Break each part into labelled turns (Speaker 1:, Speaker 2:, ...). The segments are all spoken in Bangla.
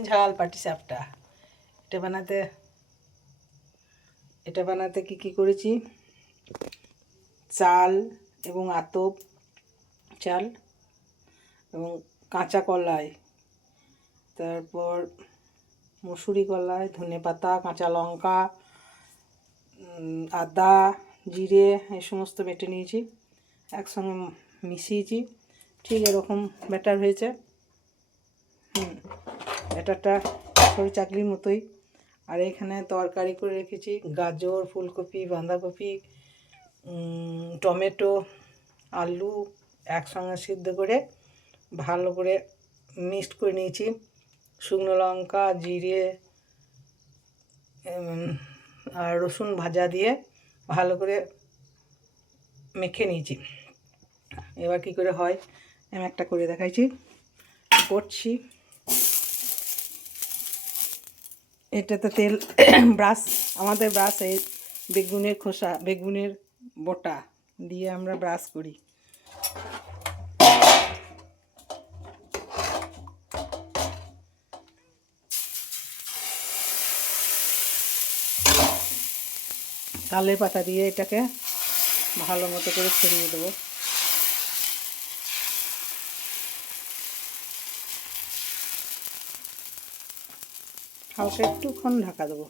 Speaker 1: ঝাল পাটিসাপটা এটা বানাতে এটা বানাতে কি কি করেছি? চাল এবং আতপ, চাল এবং কাঁচা কলাই, তারপর মসুরি কলাই, ধনে পাতা, কাঁচা লঙ্কা আদা, জিরে, এই সমস্ত বেটে নিয়েছি, একসঙ্গে মিশিয়েছি। ঠিক এরকম ব্যাটার হয়েছে। হুম। ব্যাটারটা সরু চাকলির মতোই। আর এখানে তরকারি করে রেখেছি, গাজর, ফুলকপি, বাঁধাকপি টমেটো, আলু একসঙ্গে সিদ্ধ করে ভালো করে মিক্সড করে নিয়েছি। শুকনো লঙ্কা, জিরে আর রসুন ভাজা দিয়ে ভালো করে মেখে নিয়েছি। এবার কি করে হয়, আমি একটা করে দেখাইছি। করছি। এটাতে তেল, ব্রাশ, আমাদের ব্রাশ, এই বেগুনের খোসা, বেগুনের বোটা দিয়ে আমরা ব্রাশ করি। তালের পাতা দিয়ে এটাকে ভালো মতো করে ছড়িয়ে দেবো। হালকা একটুক্ষণ ঢাকা দেবো।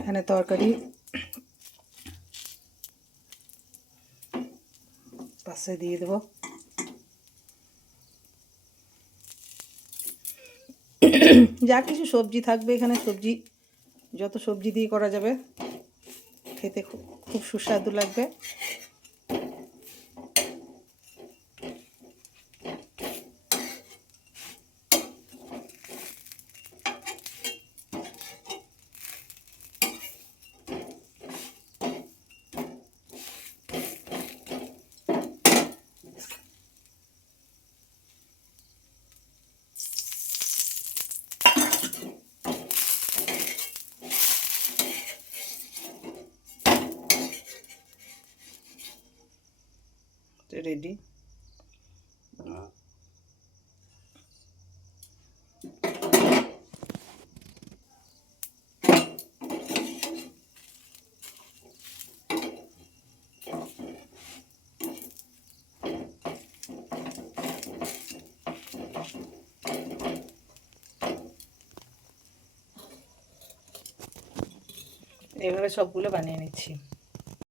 Speaker 1: এখানে তরকারি পাশে দিয়ে দেবো যা কিছু সবজি থাকবে এখানে, সবজি, যত সবজি দিয়ে করা যাবে, খেতে খুব খুব সুস্বাদু লাগবে। রেডি এভাবে সবগুলো বানিয়ে নিচ্ছি।